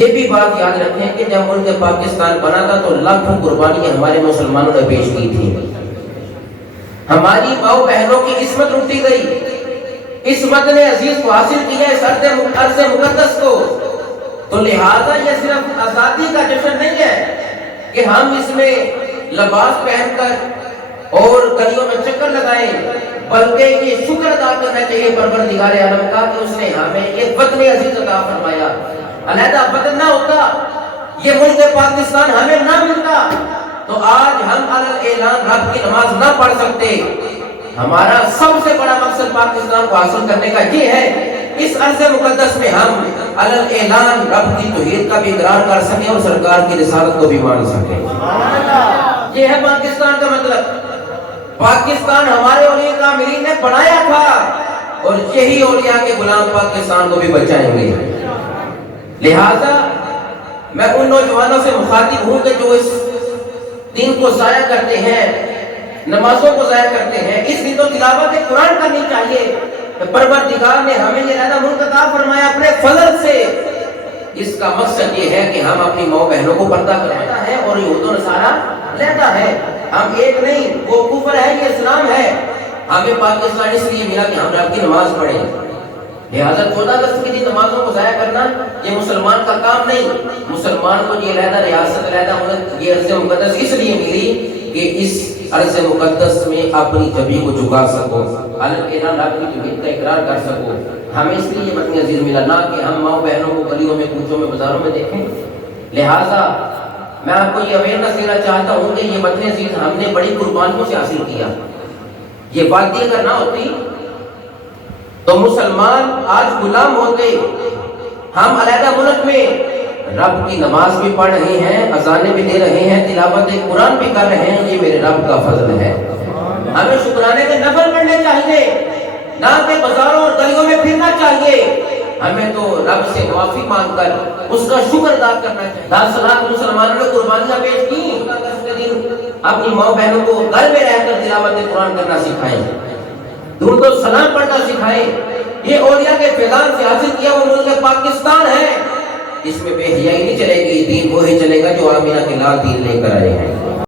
یہ بھی بات یاد رکھیں کہ جب ملک پاکستان بنا تھا تو لاکھوں قربانیاں ہمارے مسلمانوں نے پیش کی تھی. ہماری ماؤں بہنوں کی عصمت لوٹی گئی. اس وطن عزیز کو حاصل کیا اس ارض مقدس کو. تو لہذا یہ صرف آزادی کا جشن نہیں ہے کہ ہم اس میں لباس پہن کر اور گلیوں میں چکر لگائیں، بلکہ یہ شکر ادا کرنا چاہیے پروردگار عالم کا کہ اس نے ہمیں یہ وطن عزیز عطا فرمایا. علیحدہ وطن نہ ہوتا، یہ ملک پاکستان ہمیں نہ ملتا تو آج ہم اعلان رب کی نماز نہ پڑھ سکتے. ہمارا سب سے بڑا مقصد پاکستان کو حاصل کرنے کا یہ ہے اس عرض مقدس میں ہم اعلان رب کی توحید کا بھی اقرار کر سکیں اور سرکار کی رسالت کو بھی مان سکیں. یہ ہے پاکستان کا مطلب. پاکستان ہمارے اولیاء کاملین نے بنایا تھا اور یہی اولیاء کے غلام پاکستان کو بھی بچائیں گے. لہذا میں ان نوجوانوں سے مخاطب ہوں کہ جو اس دین کو ضائع کرتے ہیں، نمازوں کو ضائع کرتے ہیں. اس دن تو تلاوت قرآن کرنی چاہیے. پروردگار نے ہمیں یہ علیحدہ ملک عطا فرمایا اپنے فضل سے. اس کا مقصد یہ ہے کہ ہم اپنی ماؤں بہنوں کو پردہ کرنا ہے اور یہود و نصارہ لیتا ہے. ہم ایک نہیں، وہ کفر ہے، یہ اسلام ہے. ہمیں پاکستان اس لیے ملا کہ ہم رب کی نماز پڑھیں. لہٰذا 14 اگست کی نمازوں کو ضائع کرنا یہ مسلمان کا کام نہیں. مسلمان کو یہ علیحدہ ریاست، علیحدہ ملک، یہ ارض مقدس اس لیے ملی کہ اس ارض مقدس میں اپنی جبھی کو جھکا سکو، اعلان رب کی توحید کا اقرار کر سکو. ہمیں اس لیے یہ وطن عزیز ملا، نہ کہ ہم ماؤں بہنوں کو گلیوں میں، کوچوں میں، بازاروں میں دیکھیں. لہٰذا میں آپ کو یہ اویئرنس دینا چاہتا ہوں کہ یہ وطن عزیز ہم نے بڑی قربانیوں سے حاصل کیا. یہ وادی اگر نہ ہوتی تو مسلمان آج غلام ہوتے. ہم علیحدہ ملک میں رب کی نماز بھی پڑھ رہے ہیں، اذانیں بھی دے رہے ہیں، تلاوت قرآن بھی کر رہے ہیں. یہ میرے رب کا فضل ہے. ہمیں شکرانے کے نفل پڑھنے چاہیے، نہ کہ بازاروں اور گلیوں میں پھرنا چاہیے. ہمیں تو رب سے معافی مانگ کر اس کا شکر ادا کرنا چاہیے. 10 لاکھ مسلمانوں نے قربانیاں پیش کی. اپنی ماں بہنوں کو گھر میں رہ کر تلاوت قرآن کرنا سکھائیں، درود و سلام پڑھنا سکھائیں. یہ اولیاء کے فیضان سے حاصل کیا وہ ملک پاکستان ہے. اس میں بے حیائی نہیں چلے گی. دین وہی چلے گا جو آمینہ کے لال دین لے کر آئے ہیں.